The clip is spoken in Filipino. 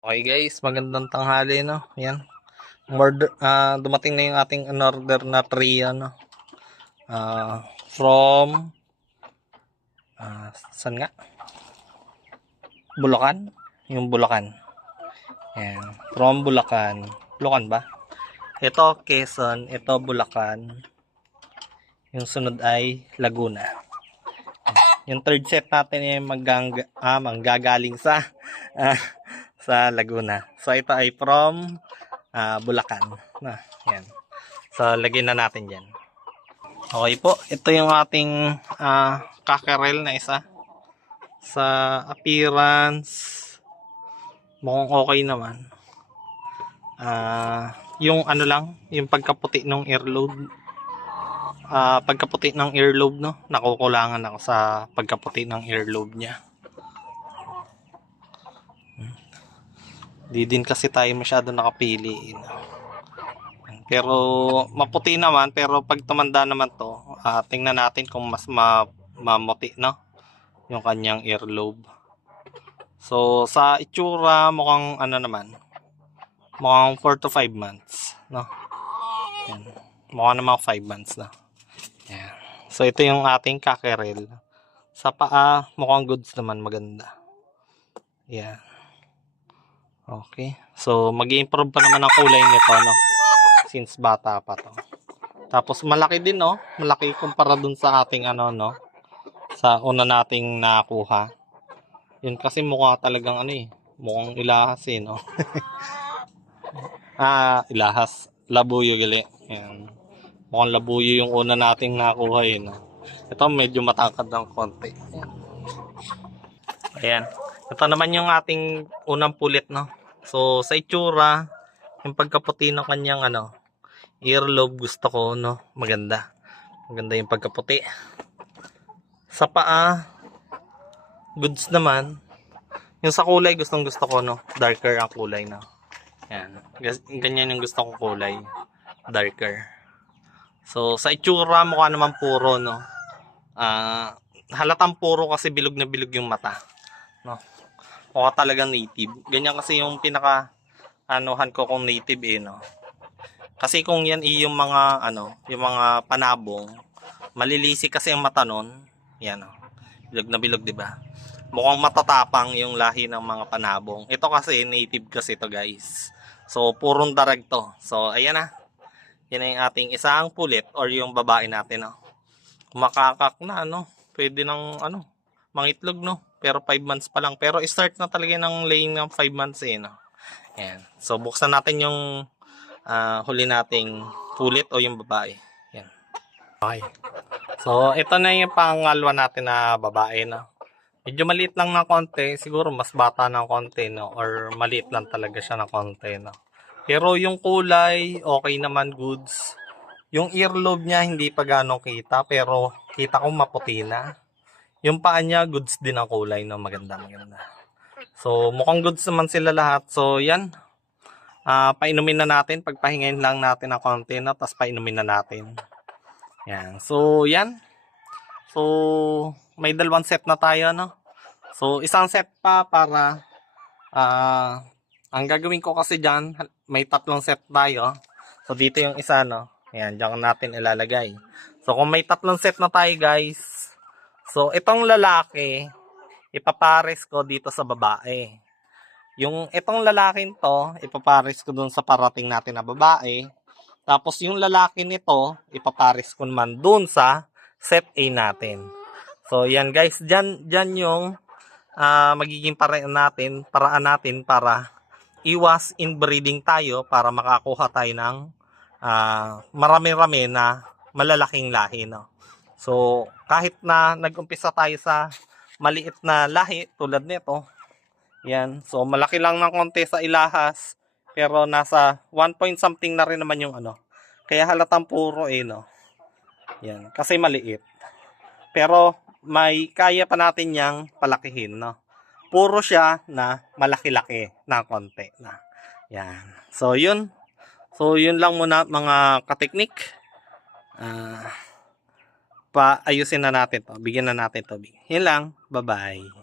Okay guys, magandang tanghali no. Yan. Dumating na yung ating in-order na tray no. From saan nga? Bulacan? Yung Bulacan. Yan. From Bulacan. Bulacan ba? Ito Quezon, ito Bulacan. Yung sunod ay Laguna. Yung third set natin ay manggagaling sa sa Laguna. So ito ay from Bulacan. Yan. So lagyan na natin diyan. Okay po, ito yung ating kakerel na isa. Sa appearance, mukhang okay naman. Yung ano lang, yung pagkaputi ng earlobe. Pagkaputi ng earlobe, no? Nakukulangan ako sa pagkaputi ng earlobe niya. Di din kasi tayo masyado nakapili. Pero maputi naman, pero pag tumanda naman to, tingnan natin kung mas mamuti, no? Yung kanyang earlobe. So sa itsura mukhang ano naman, mukhang 4 to 5 months, no? Yan. Mukhang naman 5 months na. Yan. So ito yung ating kakerel. Sa paa mukhang goods naman, maganda. Yan. Okay. So mag-i-improve pa naman ang kulay nito, no? Since bata pa to. Tapos malaki din, no? Malaki kumpara dun sa ating ano, no? Sa una nating nakuha. Yun kasi mukha talagang ano eh. Mukhang ilahas eh, no? Ilahas. Labuyo gali. Ayan. Mukhang labuyo yung una nating nakuha eh, no? Ito medyo matangkad ng konti. Ayan. Ito naman yung ating unang pulit, no? So sa itsura, yung pagkaputi ng kanyang ano, earlobe gusto ko, no? Maganda. Maganda yung pagkaputi. Sa paa, goods naman. Yung sa kulay, gustong gusto ko, no? Darker ang kulay, no? Yan. Ganyan yung gusto kong kulay. Darker. So, sa itsura, mukha naman puro, no? Halatang puro kasi bilog na bilog yung mata. No? Mukha talagang native. Ganyan kasi yung pinaka-anuhan ko kung native, eh, no? Kasi kung yan yung mga, ano, yung mga panabong, malilisi kasi ang mata nun. Yan, no? Bilog na bilog, di ba? Mukhang matatapang yung lahi ng mga panabong. Ito kasi native kasi to, guys. So purong darag to. So ayan na. Yan na yung ating isang pulit or yung babae natin, no. Kumakakak na, ano. Pwede ng ano, mangitlog, no. Pero 5 months pa lang. Pero start na talaga ng laying ng 5 months eh, no. Ayan. So buksan natin yung huli nating pulit o yung babae. Yan. Okay. So ito na yung pangalawa natin na babae, no. Medyo maliit lang ng konti, siguro mas bata ng konti, no, or maliit lang talaga siya ng konti, no. Pero yung kulay, okay naman, goods. Yung earlobe niya hindi pa ganong kita, pero kita ko maputi na. Yung paa niya, goods din ang kulay, no, maganda. So mukhang goods naman sila lahat. So yan, painumin na natin, pagpahingayin lang natin ng konti, no, tapos painumin na natin. Yan, so yan. So, may dalawang set na tayo, no? So, isang set pa para, ang gagawin ko kasi dyan, may tatlong set tayo. So, dito yung isa, no? Ayan, dyan natin ilalagay. So, kung may tatlong set na tayo, guys. So, itong lalaki, ipapares ko dito sa babae. Yung itong lalaking to, ipapares ko dun sa parating natin na babae. Tapos, yung lalaki nito, ipapares ko naman dun sa set A natin. So yan guys, dyan yung magiging paraan natin para iwas inbreeding tayo para makakuha tayo ng marami-rami na malalaking lahi, no? So kahit na nag-umpisa tayo sa maliit na lahi tulad nito, yan. So malaki lang ng konti sa ilahas, pero nasa 1 point something na rin naman yung ano. Kaya halatang puro eh, no? Yan, kasi maliit. Pero may kaya pa natin yang palakihin, no? Puro siya na malaki-laki na konti na. Yan. So yun. So yun lang muna mga kateknik. Paayusin na natin to. Bigyan na natin to. Yun lang. Bye-bye.